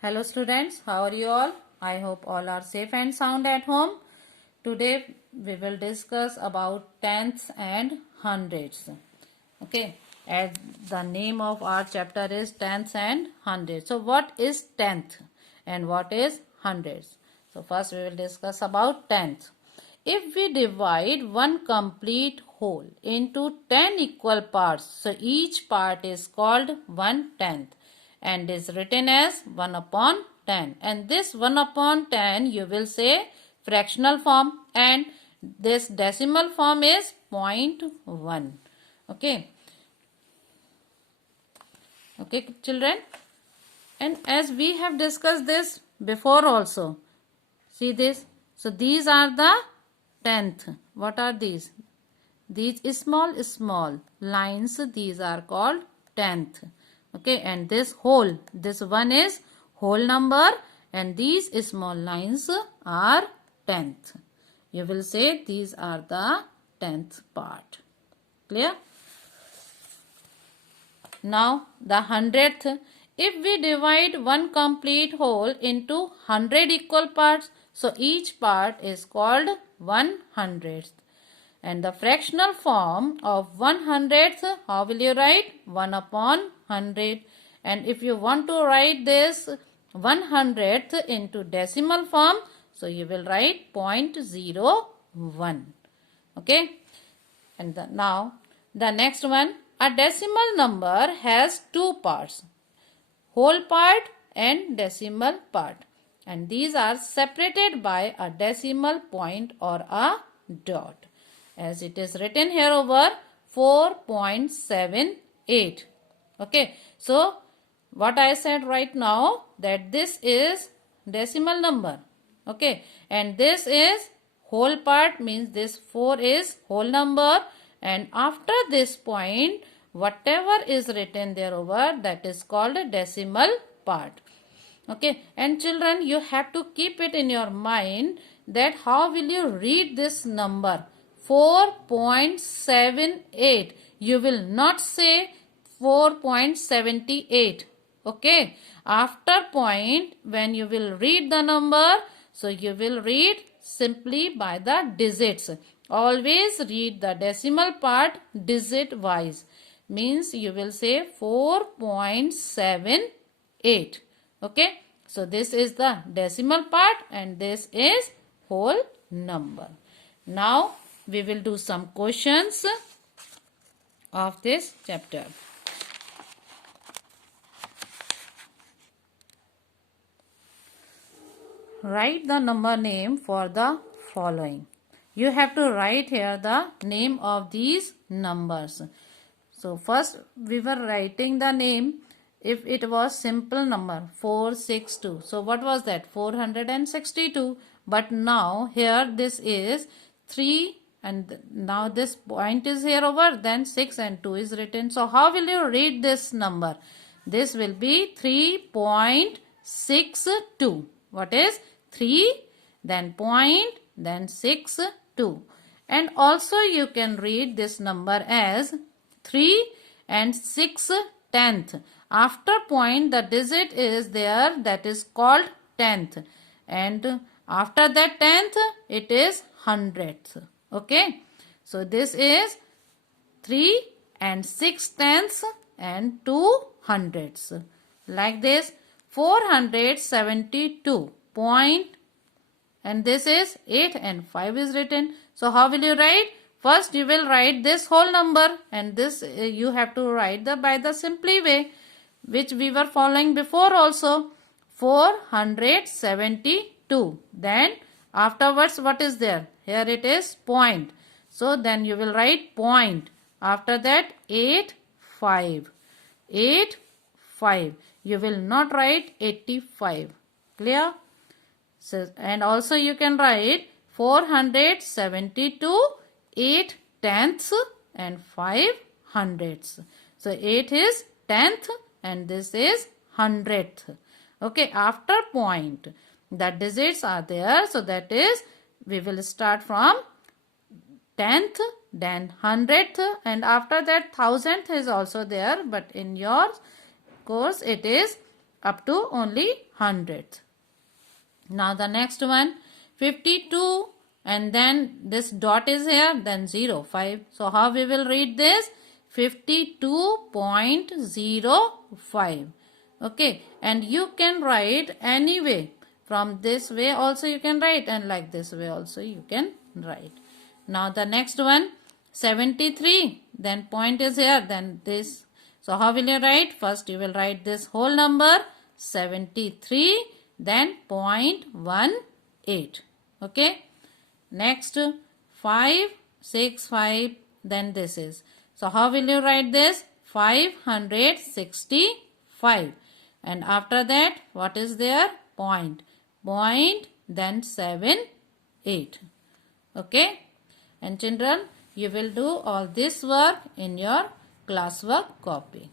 Hello students, how are you all? I hope all are safe and sound at home. Today we will discuss about tenths and hundreds. Okay, as the name of our chapter is tenths and hundreds. So what is tenth and what is hundreds? So first we will discuss about tenth. If we divide one complete whole into 10 equal parts, so each part is called 1/10 and is written as 1 upon 10. And this 1 upon 10 you will say fractional form, and this decimal form is 0.1. Okay. Okay, children. And as we have discussed this before also, see this. So these are the tenth. What are these? These small lines, these are called tenth. Okay, and this whole, this one is whole number, and these small lines are tenth. You will say these are the tenth part. Clear? Now the hundredth. If we divide one complete whole into 100 equal parts, so each part is called 1/100th. And the fractional form of 1/100th, how will you write? 1 upon 100. And if you want to write this 1/100th into decimal form, so you will write 0.01. Okay. And now the next one, a decimal number has two parts, whole part and decimal part, and these are separated by a decimal point or a dot, as it is written here over 4.78. Okay, so what I said right now, that this is decimal number. Okay, and this is whole part, means this 4 is whole number, and after this point whatever is written there over, that is called a decimal part. Okay, and children, you have to keep it in your mind that how will you read this number 4.78. You will not say 4.78. Okay, after point, when you will read the number, so you will read simply by the digits. Always read the decimal part digit wise, means you will say 4.78. Okay, so this is the decimal part and this is whole number. Now we will do some questions of this chapter. Write the number name for the following. You have to write here the name of these numbers. So first we were writing the name. If it was simple number 462, so what was that? 462. But now here this is 3, and now this point is here over, then 6 and 2 is written. So how will you read this number? This will be 3.62. What is 3, then point, then 6, 2. And also you can read this number as 3 and 6/10. After point the digit is there, that is called tenth, and after that tenth it is hundredth. Okay, so this is 3 and 6/10 and 2/100ths. Like this 472 point, and this is 8 and 5 is written. So how will you write? First you will write this whole number, and this you have to write by the simply way which we were following before also, 472. Then afterwards what is there? Here it is point. So then you will write point. After that 8, 5. 8, 5. You will not write 85. Clear? So, and also you can write 472, 8/10ths and 5/100ths. So 8 is 10th and this is 100th. Okay, after point the digits are there, so that is we will start from 10th, then 100th, and after that 1000th is also there, but in your course it is up to only hundredth. Now the next one, 52, and then this dot is here, then 0.5. So how we will read this? 52.05. Okay, and you can write any way. From this way also you can write, and like this way also you can write. Now the next one, 73, then point is here, then this. So how will you write? First you will write this whole number 73, then 0.18. Okay. Next 565, then this is. So how will you write this? 565. And after that, what is there? Point, then 78. Okay. And children, you will do all this work in your classwork copy.